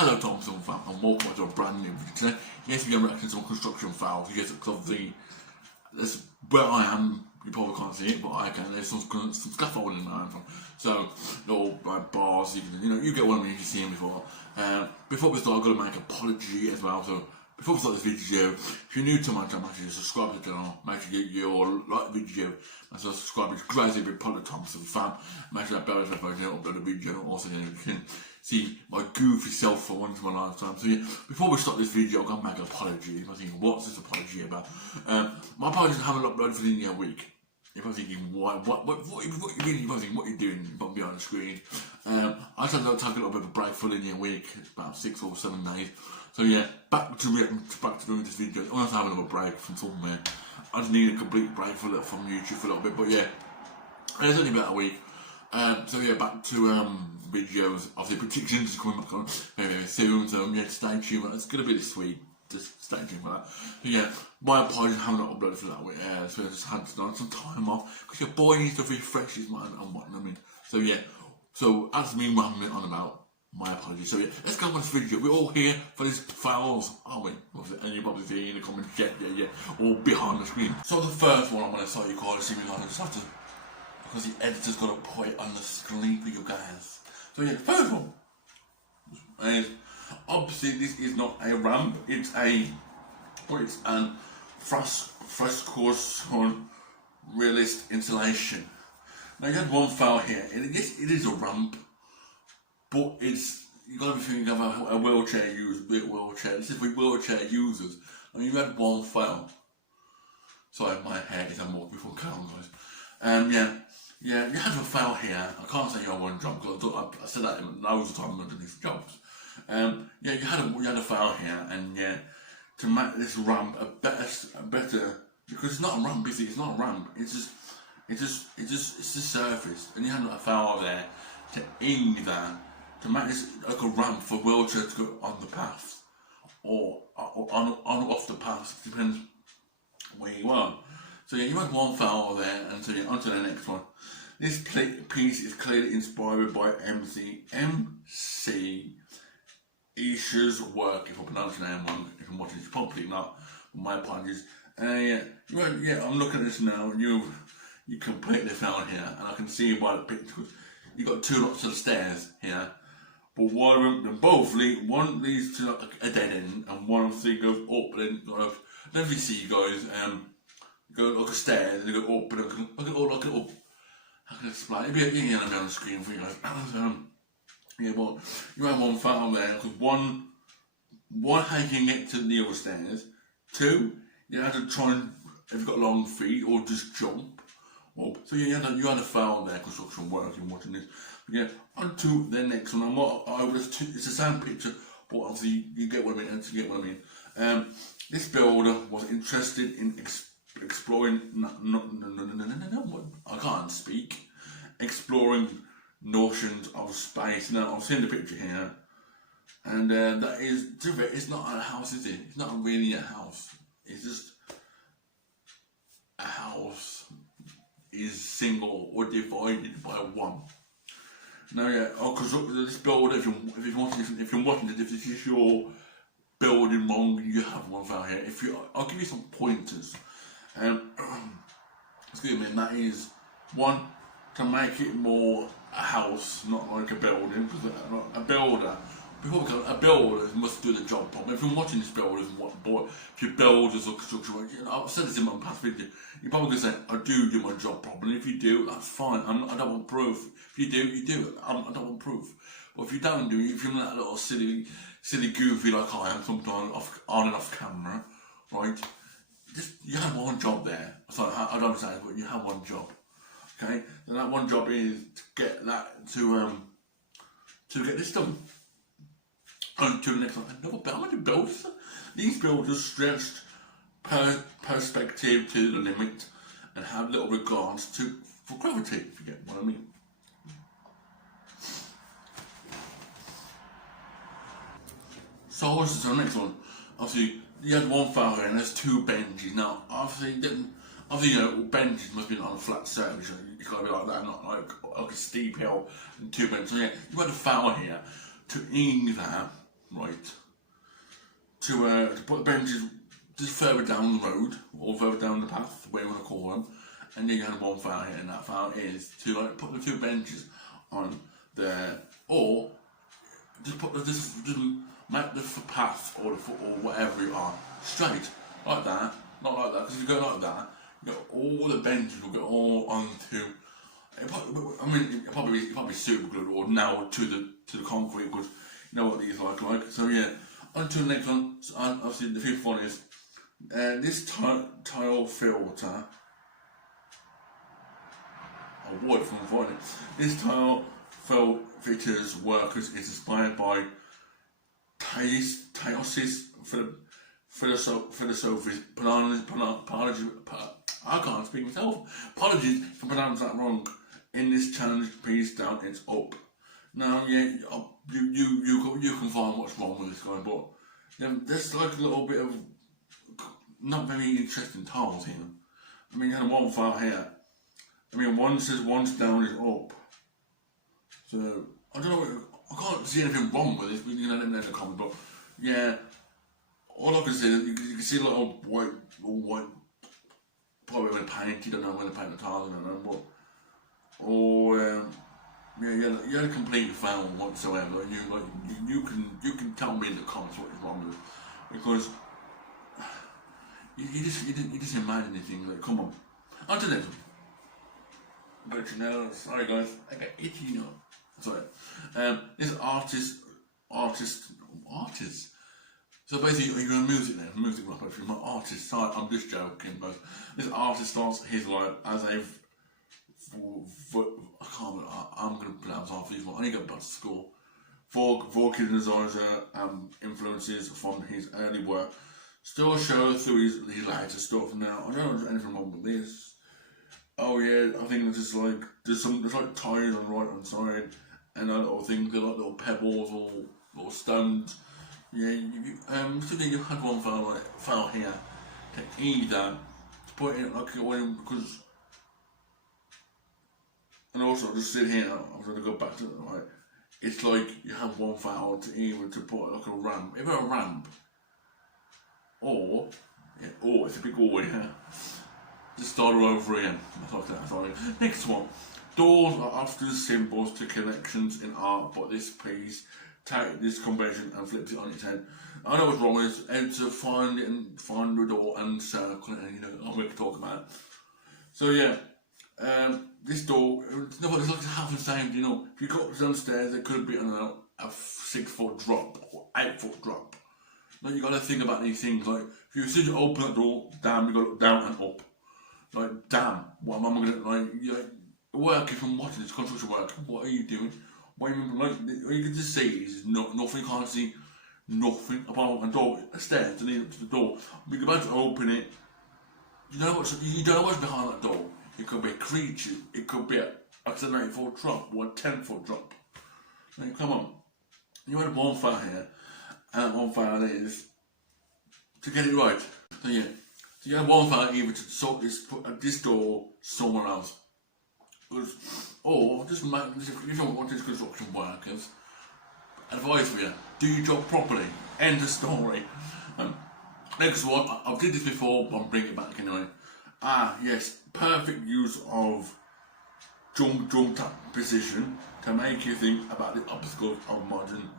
Hello Thompson Fam and welcome to a brand new video. Today, yes, we're going to react to some construction files. Yes, because that's where I am. You probably can't see it, but I can. There's some scaffolding around from. So, little bars, you get one of them if you've seen before. Before we start, I've got to make an apology as well. So, before we start this video, if you're new to my channel, make sure you subscribe to the channel. Make sure you like the video and subscribe. It's great to be part of the Thompson Fam. Make sure that bell is notified to upload a video. Also, you can see my goofy self for once in my lifetime. So yeah, before we start this video, I'm going to make an apology. If I think, what's this apology about? My apologies for having uploaded for the week. If I'm thinking, what you really thinking, what you're doing behind the screen. I just had to take a little bit of a break for the week, about 6 or 7 days. So yeah, back to doing this video. I'm going to have another break from somewhere. I just need a complete break from YouTube for a little bit, but yeah, it's only about a week. So yeah, back to videos. Obviously, predictions are coming back on very soon. So yeah, stay tuned. It's gonna be this week. Just stay tuned for that. But yeah, my apologies, I haven't uploaded for that week. So I just had some time off because your boy needs to refresh his mind and whatnot. So yeah, so that's me rambling on about. My apologies. So yeah, let's go on this video. We're all here for these files, aren't we? And you probably see in the comments, yeah, all behind the screen. So the first one I'm gonna start you call it, see me like, I just have to, because the editor's got to put it on the screen for you guys. So yeah, the first one is, obviously this is not a ramp, it's an fresco surrealist installation. Now you had one file here, yes, it is a ramp, but you got to be thinking of a wheelchair user, this is for wheelchair users, and you had one file. Sorry, my hair is unwalked before camera, guys. Yeah, you have a file here. I can't say you have one job because I said that loads of times under these jobs. Yeah, you had a file here, and yeah, to make this ramp a better, because it's not a ramp, is it? It's not a ramp. It's just the surface, and you had a file there to either to make this like a ramp for wheelchairs to go on the path or on or off the path. It depends where you are. So yeah, you had one file there, and so yeah, on to the next one. This piece is clearly inspired by MC Escher's work, if I pronounce your name wrong, if I'm watching this properly, not my apologies. Yeah, I'm looking at this now, and you completely found here, and I can see by the picture, you got two lots of stairs here, but one of them both one leads to like a dead end, and one of them goes up, and then I don't know if you see, guys, go like a stairs, and you go up, and like an up. How can I explain? It'll be on the screen for you guys. Yeah, well, you have one file there, because one, how you can get to the other stairs. Two, you have to try and, if you've got long feet, or just jump up. So yeah, you had a file there, construction work, you're watching this. But yeah, on to the next one. It's the same picture, but obviously you get what I mean, this builder was interested in exploring, I can't speak, exploring notions of space. Now, I've seen the picture here, and that is, it's not a house, is it? It's not really a house, it's just a house is single or divided by one. Now, yeah, because this builder, if you're watching this, if this is your building wrong, you have one file here. I'll give you some pointers. Excuse me, and that is one, to make it more a house, not like a building, because a builder must do the job properly. If you're watching this builders, if you're builders or construction, I've said this in my past video, you're probably going to say, I do my job properly. If you do, that's fine. I don't want proof. If you do, you do. I don't want proof. But if you don't do it, if you're that little silly goofy like I am sometimes, on and off camera, right? You have one job there. Sorry, I don't say it, but you have one job. Okay? And that one job is to get that to get this done. On to the next one. How many builders? These builders stretched perspective to the limit and have little regards for gravity, if you get what I mean. So what's the next one? Obviously, you had one file here and there's two benches. Now, obviously, benches must be on a flat surface. It's got to be like that, not like a steep hill and two benches. So yeah, you had a file here to either right, to put the benches just further down the road, or further down the path, whatever you want to call them, and then you had one file here, and that file is to like put the two benches on there, or just make the path or the foot or whatever you are straight, like that, not like that, because if you go like that, you got all the benches will go all onto. It'll probably be super glued or nailed to the concrete, because you know what these are like. So yeah, on to the next one. So obviously the fifth one is this tile filter. A word from avoiding it. This tile filter's work is inspired by Taoist philosophies. I can't speak myself. Apologies if I pronounce that wrong. In this challenge piece down, it's up. Now, yeah, you can find what's wrong with this guy, but there's like a little bit of not very interesting tiles here. I mean, you had one file here. I mean, one says once down is up. So I don't know. I can't see anything wrong with this. But you know, let me know in the comments. But yeah, all I can see is you can see a little white. Probably when paint. You don't know when they paint the tiles. I don't know, but. Or yeah, you had a complete fail whatsoever. You can tell me in the comments what is wrong with it, because you just imagine anything. Like, come on, on to the next one. But you know, sorry guys, I got itchy nose. Sorry. This artist. So basically, you're a music rapper. If you're my artist side, I'm just joking. But this artist starts his life as a I'm going to pronounce half these. I need to go back to school. Vulcanizer influences from his early work still show through his later stuff. Now, I don't know if there's anything wrong with this. Oh yeah, I think there's like tires on the right hand side, and little things, like little pebbles or little stones. Yeah, so then you had one file here to either to put in like because. And also, just sit here, I'm going to go back to it, right? It's like you have one file to either to put like a ramp, either a ramp, or it's a big or here. Just start all over again. That's like that, sorry. Next one. Doors are often symbols to connections in art, but this piece takes this convention and flips it on its head. I know what's wrong with it, and to find the door and circle it, and you know, I'm going to talk about it. So yeah. This door, it's like half the same, you know. If you go downstairs, it could be a 6-foot drop or 8-foot drop. Like, you got to think about these things. Like, if you see you open that door, damn, you got to look down and up. Like, damn, what am I going to, like, you're like, working from watching this construction work, what are you doing? What you mean, like, all you can just see is nothing, you can't see nothing apart from a door, a stairs to lead up to the door. But you're about to open it, you don't know what's behind that door. It could be a creature, it could be an 8-foot drop or a 10-foot drop. Now, come on. You had one file here, and one file is to get it right. So yeah, so you have one file either to sort put this door somewhere else. Or just make, if you don't want these construction workers, advice for you, do your job properly. End of story. Next one, I've did this before, but I'm bringing it back anyway. Yes, perfect use of juxtaposition to make you think about the obstacles of modern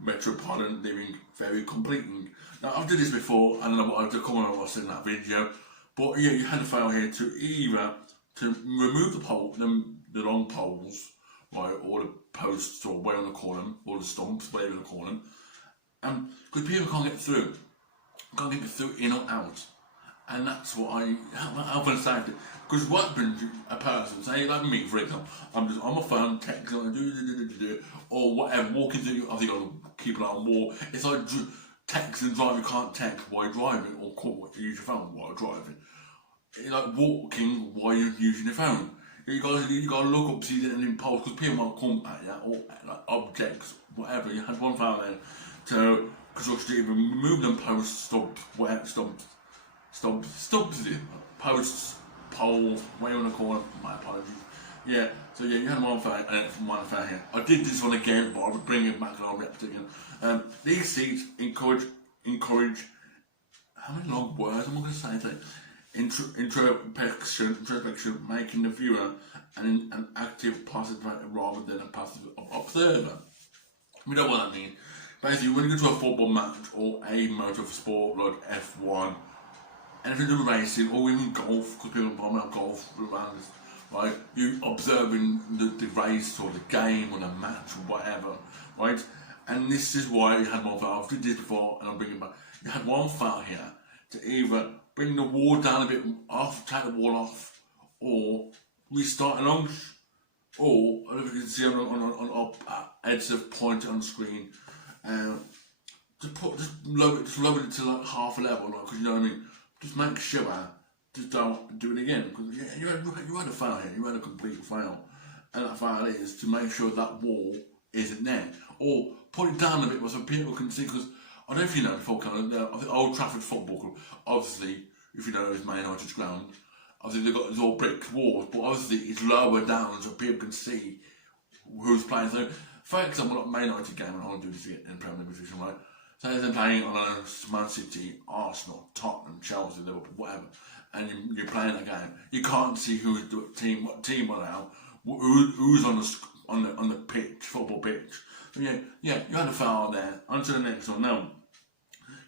metropolitan living very completing. Now, I've done this before, and I've come on what's in that video, but yeah, you had a file here to either to remove the long poles, right, or the posts, or whatever you want to call them, or the stumps, whatever you want to call them, because people can't get through in or out. And that's what I'm going to say. Because what happens, a person, say like me for example, I'm on my phone, texting, or whatever, walking through, I think I'll keep an eye on wall. It's like text and drive, you can't text while you're driving, or use your phone while you're driving. It's like walking while you're using your phone. You gotta look up, see the impulse, because people might come at you, or like objects, whatever. You had one file there to construct, even remove them posts, posts, poles, whatever you want to call them, my apologies. Yeah, so yeah, you had one fair and one fair here. I did this one again, but I'll bring it back and I'll react again. These seats encourage. How many long words am I going to say today? Introspection, making the viewer an active participator rather than a passive observer. We know what that means. Basically, when you go to a football match or a motor sport like F1, anything to do with racing, or even golf, because people bomb out golf around this, right? You observing the race or the game or the match or whatever, right? And this is why you had one foul. I've did this before, and I'm bringing it back. You had one foul here to either bring the wall down a bit off, take the wall off, or restart a launch, or I don't know if you can see on Ed's point on the screen. Just lower it to like half a level, like, because you know what I mean. Just make sure, just don't do it again. Because yeah, you had a fail here, you had a complete fail, and that fail is to make sure that wall isn't there, or put it down a bit so people can see. Because I don't know if you know before, I think Old Trafford Football Club, obviously, if you know it's Man United's ground, obviously they've got these all brick walls, but obviously it's lower down so people can see who's playing. So, for example, like Man United game, and I want to do this in Premier League division, right? So they're playing on a Man City, Arsenal, Tottenham, Chelsea, Liverpool, whatever, and you're playing that game. You can't see who's the team, what team are now, who's on the pitch, football pitch. So yeah, you had a foul there. On to the next one. Now,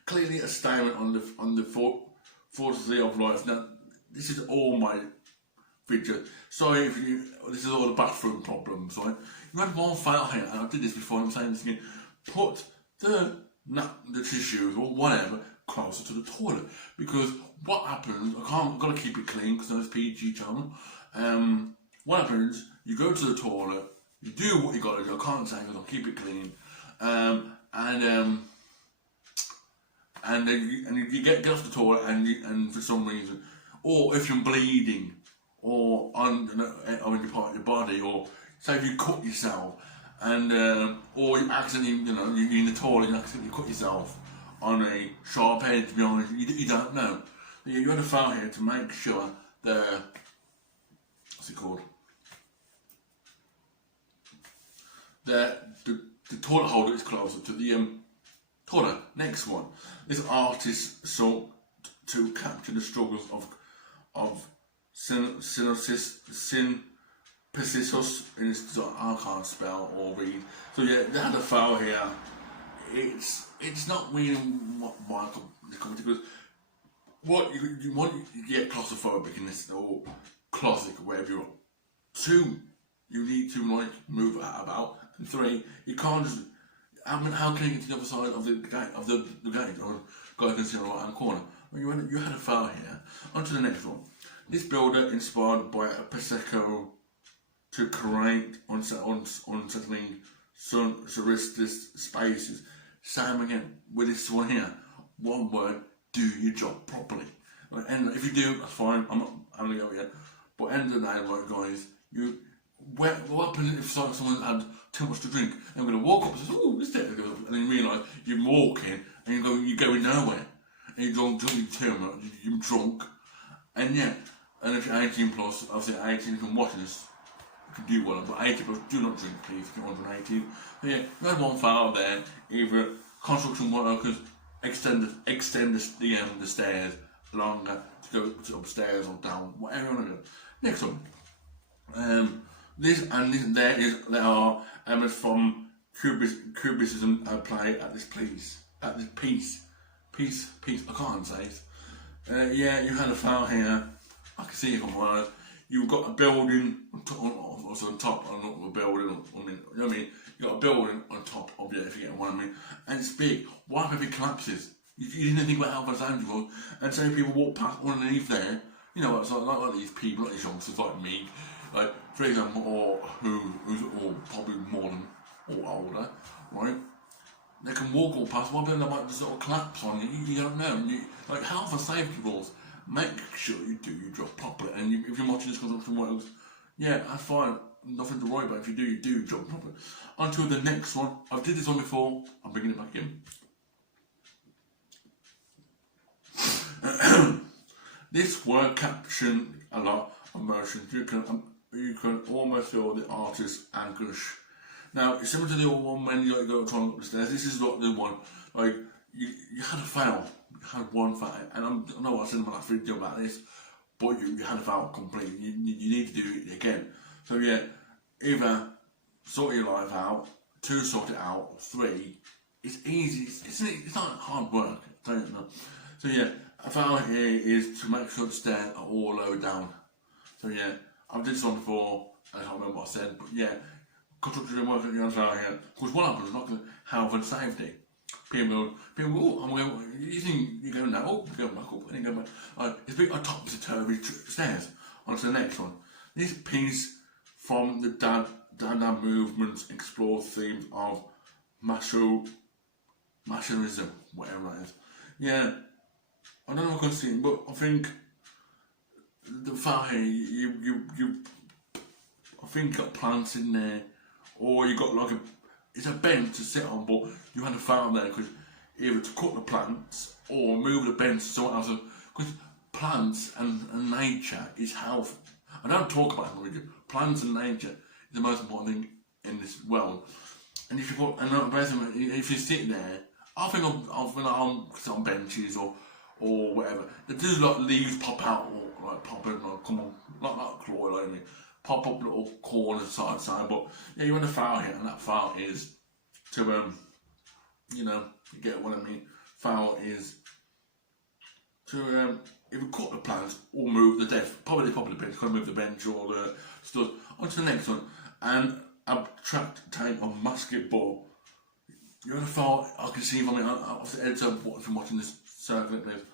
clearly a statement on the philosophy of life. Now, this is all my features. Sorry if this is all the bathroom problems, right? You had one foul here, and I did this before. I'm saying this again. Put the tissues or whatever closer to the toilet, because what happens, I've got to keep it clean because it's PG channel. What happens, you go to the toilet, you do what you got to do, I can't say because I'll keep it clean, and you get off the toilet and for some reason, or if you're bleeding, or on your part of your body, or say if you cut yourself, and or you accidentally, you're in the toilet and accidentally cut yourself on a sharp edge, to be honest, you don't know. You had a foul here to make sure what's it called? The toilet holder is closer to the toilet. Next one. This artist sought to capture the struggles of Sisyphus in his, I can't spell or read. So yeah, they had a foul here. It's not really what Michael is coming to, because what you get claustrophobic in this, or closet, wherever you're. 2, you need to move about, and 3, you can't just. I mean, how can you get to the other side of the gate or guy can see on the right hand corner? Well, you had a foul here. On to the next one. This builder, inspired by a Picasso to create unsettling surrealist spaces. Same again with this one here. One word: do your job properly. And if you do, that's fine. I'm not having a go yet. But end of the day, right, guys, what happens if someone had too much to drink? And I'm going to walk up and say, "Oh, this step," and then you realise you're walking and you're going nowhere, and you're drunk too much. You're drunk, and yeah. And if you're 18 plus, obviously 18, you can watch this. You can do well, but 18 plus, do not drink, please, if you're under 18. But yeah, you had one foul there. Either construction workers extend the stairs longer to go to upstairs or down, whatever you want to do. Next one. There are elements from Cubism at play at this piece. I can't say it. Yeah, you had a foul here. I can see it on wires. You've got a building on top of a building. You know what I mean? You've got a building on top of it, if you get what I mean. And it's big. What if it collapses? You didn't think about how much damage it was. And say people walk past underneath there. You know, it's like these people, like these youngsters like me, like for example, or who's all probably more than or older, right? They can walk all past. What if they might just sort of collapse on you? You don't know. Like health and safety rules. Make sure you do your job properly, and if you're watching this construction works, yeah, that's fine, nothing to worry about. If you do your job properly. On to the next one. I've did this one before, I'm bringing it back in. This word captioned a lot of emotions. you can almost feel the artist's anguish. Now, it's similar to the old one when you go trying up the stairs. This is not the one. Like, you had a fail. You had one fail. And I know I said in my last video about this, but you had a fail completely. You need to do it again. So, yeah, either sort your life out, 2, sort it out, 3, it's easy. It's not hard work. I don't know. So, yeah, a fail here is to make sure the stairs are all low down. So, yeah, I've did this one before. I can't remember what I said, but yeah. Construction work at the other side here. Because what happens is not health and safety. People go, I'm going, you think you're going down, you're going back up, and you go back. It's a bit topsy-turvy stairs. On to the next one. This piece from the Dada movement explores themes of masochism, whatever that is. Yeah, I don't know what I can see, but I think the fact here, I think you got plants in there. Or you got like it's a bench to sit on, but you had a found there because either to cut the plants or move the bench to someone else. Because plants and nature is health. I don't talk about it, plants and nature is the most important thing in this world. And if you if you sit there, I think on benches or whatever, they do like leaves pop out or like pop in, like come on, not like claw like me. Pop up little corners side, but yeah, you want a foul here, and that foul is to you get what I mean. Foul is to if you cut the plants or move the desk, probably the bench, kind of move the bench or the stuff. On to the next one, and abstract take on basketball. You had a foul. I can see from it. From watching this circle clip.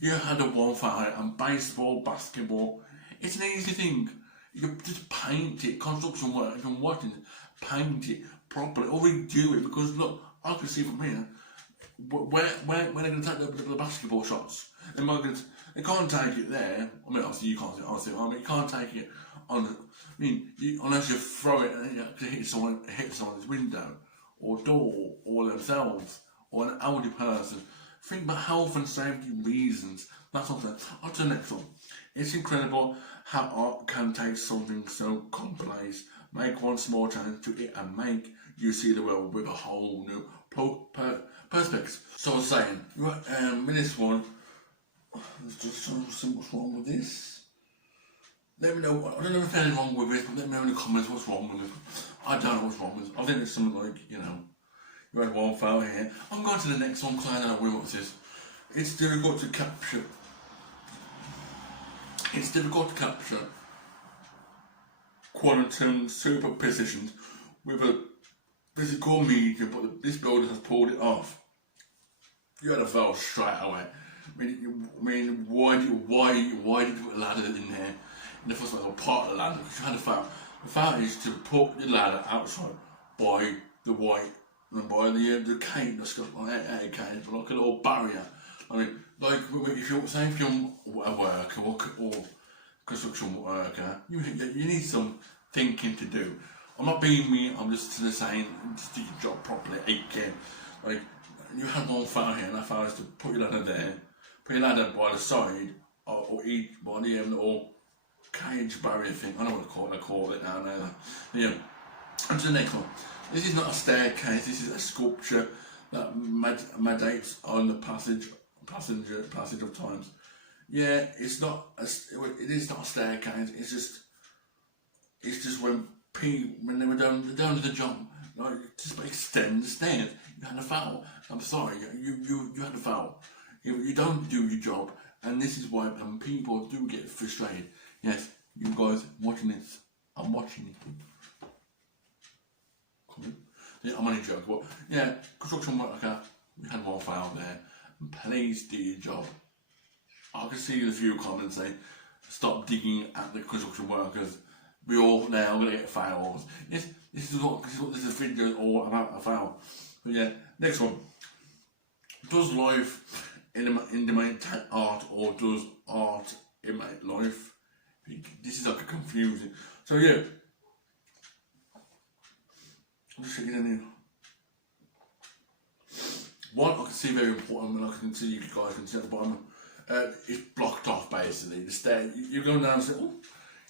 You had a one foul here, and baseball, basketball. It's an easy thing. You just paint it, construction work, you can watch it, paint it properly, or redo it, because look, I can see from here, where they're going to take the basketball shots. They can't take it there, I mean obviously you can't, you can't take it on, unless you throw it and you hit someone's window, or door, or themselves, or an elderly person. Think about health and safety reasons, that's what I'm saying. On to the next one. It's incredible how art can take something so commonplace, make one small change to it, and make you see the world with a whole new perspective. So I was saying, with this one, let's just see what's wrong with this. Let me know, I don't know if there's anything wrong with this, but let me know in the comments what's wrong with it. I don't know what's wrong with it. I think it's something like, you had one file here. I'm going to the next one because I don't know what this is. It's difficult to capture. It's difficult to capture quantum superpositions with a physical medium, but this builder has pulled it off. You had a fail straight away. I mean, why did you put a ladder in there in the first place, or part of the ladder? Because you had a fail. The fail is to put the ladder outside by the white and by the cane that's got like a cane, like a little barrier. I mean, like if you're a worker or construction worker, you need some thinking to do. I'm not being me. I'm just saying, just do your job properly again. Like you had one file here, and that file is to put your ladder there, put your ladder by the side, or each by the little cage barrier thing. I don't know what I call it now. Yeah. And to the next one. This is not a staircase. This is a sculpture that meditates on the passage of times. Yeah, it's not. It is not a staircase. It's just when they were down to the job, just extend the stairs. You had a foul. I'm sorry, you had a foul. You don't do your job, and this is why people do get frustrated. Yes, you guys watching this. I'm watching it. Yeah, I'm only joking, but yeah, construction worker, we had one file there. Please do your job. I can see a few comments say, stop digging at the construction workers. We all now going to get files. Yes, this is what this video is all about, a file. But yeah, next one. Does life imitate art, or does art imitate life? This is like a confusing. So yeah. I'm just checking in here. One I can see very important, and I can see you guys can see at the bottom. It's blocked off basically. The stair, you're going down and say, oh,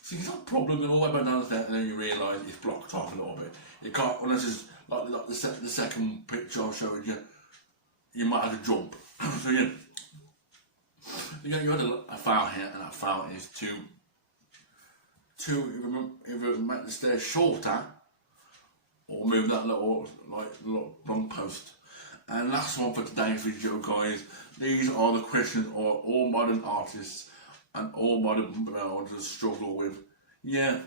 See, it's not a problem, they're all the way down the stairs and then you realise it's blocked off a little bit. You can't, unless it's like the second picture I showed you, you might have to jump. So yeah, you had a file here, and that file is to either make the stairs shorter or move that little long post. And last one for today's video, guys. These are the questions all modern artists and all modern builders struggle with. Yeah,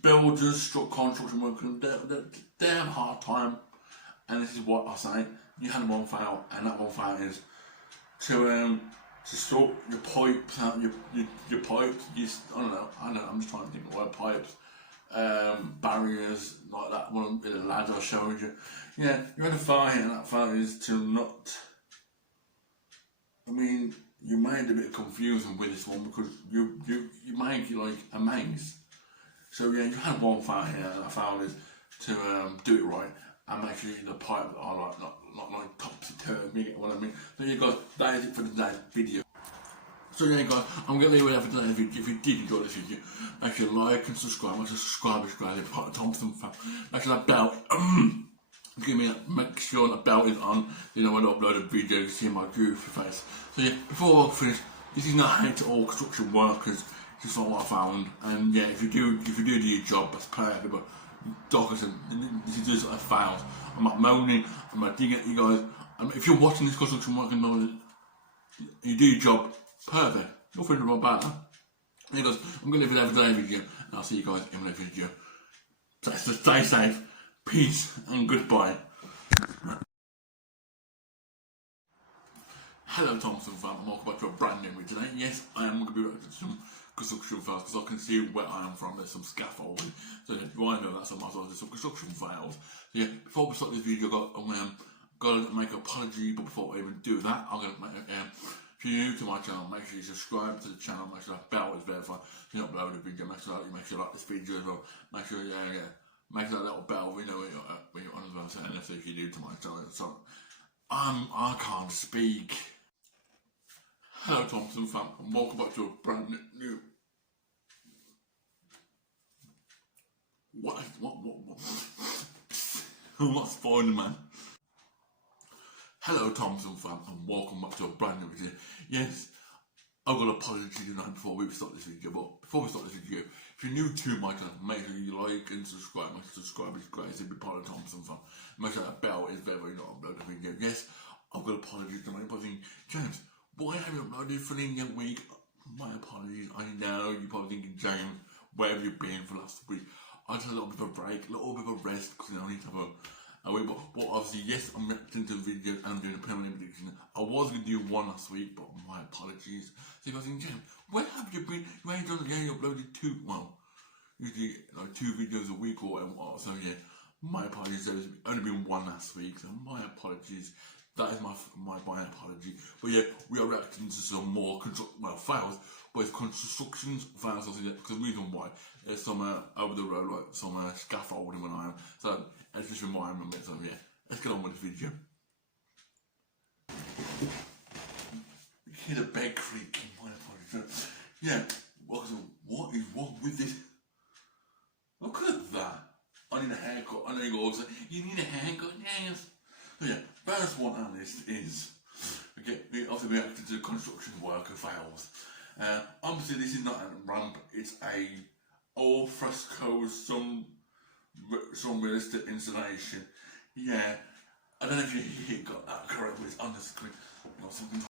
builders, construction workers, they have a hard time. And this is what I say. You had one file, and that one file is to sort your pipes out, your pipes. I don't know. I'm just trying to think of the word pipes. Barriers like that one with the ladder I showed you. Yeah, you had a file here, and that file is to not. I mean, you made it a bit confusing with this one because you made it like a maze. So yeah, you had one file here, and that file is to do it right and make sure the pipe are like not like topsy turvy. You get what I mean? So yeah, guys, that is it for today's video. So yeah, guys, I'm going to leave it there for today's video. If you did enjoy this video, make sure you like and subscribe. Make sure subscribe if you're part of Thompson Fam. Make sure that bell, make sure that bell is on. You know when I upload a video, you see my goofy face. So yeah, before I finish, this is not hate to all construction workers. Just not what I found. And yeah, if you do your job, that's perfect. But like I said, this is just a fail. I'm not moaning. I'm not digging at you guys. If you're watching this construction work and you do your job perfect, nothing about that. Hey guys, I'm going to leave it there for today's video, and I'll see you guys in the next video. So stay safe, peace, and goodbye. Hello Thompson Fam, and welcome back to a brand new video today. Yes, I am going to be reacting to some construction files because I can see where I am from. There's some scaffolding, so if you want to know that, so I might as well do some construction files. So yeah, before we start this video, I'm going to make an apology, but before I even do that, I'm going to make if you're new to my channel, make sure you subscribe to the channel, make sure that bell is verified. If you upload a video, make sure you like this video as well. Make sure make that little bell, when you're on as well. So if you're new to my channel, so I can't speak. Hello Thompson Fam, and welcome back to a brand new. What? I'm not spoiling, man. Hello Thompson Fam, and welcome back to a brand new video. Yes, I've got an apology tonight before we start this video, but before we start this video, if you're new to my channel, make sure you like and subscribe. Make sure subscribe is great to be part of Thompson Fam. Make sure that bell is very not upload a video. Yes, I've got apologies tonight, but I think, James, why have you uploaded for the Indian week? My apologies. I know you're probably thinking, James, where have you been for last week? I just had a little bit of a break, a little bit of a rest, because I need to have a week. But obviously, yes, I'm reacting to the videos and I'm doing a permanent prediction. I was going to do one last week, but my apologies. So you guys think, James, where have you been? You ain't done it, you uploaded usually like 2 videos a week or whatever. So yeah, my apologies. There's only been one last week, so my apologies. That is my apology. But yeah, we are reacting to some more files, but it's construction files, obviously, because the reason why there's some over the road, like some scaffolding when I am. So it's just remind me of it. So yeah, let's get on with the video. You hear the bed creaking, my apologies. Yeah, what is wrong with this? Look at that. I need a haircut. I know you guys say, you need a haircut, yes. So yeah, first one on this is, we obviously reacted to construction worker files. Obviously this is not a ramp, it's a old fresco, some realistic installation. Yeah, I don't know if you got that correct, but it's on the screen. Something